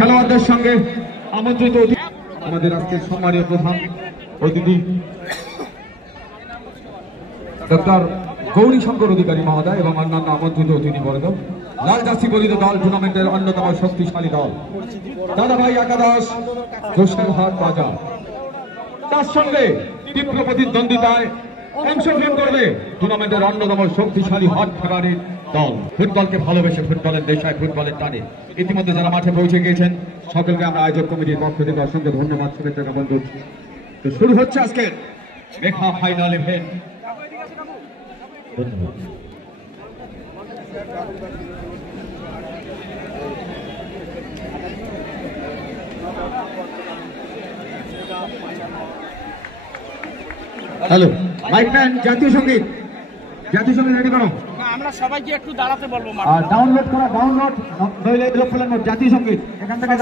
খেলোয়াড়দের সঙ্গে আমন্ত্রিত আমাদের আজকের সম্মানীয় প্রধান অতিথি ডক্টর গৌরীশঙ্কর অধিকারী মহোদয় এবং অন্যান্য আমন্ত্রিত অতিথিবর্গ। লাল জার্সি পরিহিত দল টুর্নামেন্টের অন্যতম শক্তিশালী দল দাদাভাই একাদশ জোশেরহাট বাজার। তার সঙ্গে তীব্র প্রতিদ্বন্দ্বিতায় অংশগ্রহণ করবে টুর্নামেন্টের অন্যতম শক্তিশালী হট ফেভারিট দল। ফুটবলকে ভালোবেসে ফুটবলের দেশায় ফুটবলের টানে ইতিমধ্যে যারা মাঠে পৌঁছে গিয়েছেন সকলকে আমরা আয়োজক কমিটির পক্ষ থেকে অসংখ্য ধন্যবাদ শুভেচ্ছা জ্ঞাপন করছি। তো শুরু হচ্ছে আজকের মেগা ফাইনাল ইভেন্ট। ধন্যবাদ। হ্যালো মাইকম্যান, জাতীয় সঙ্গীত রেডি করো। আমরা সবাইকে একটু দাঁড়াতে বলবো। আর ডাউনলোড নইলে জাতীয় সঙ্গীত এখান থেকে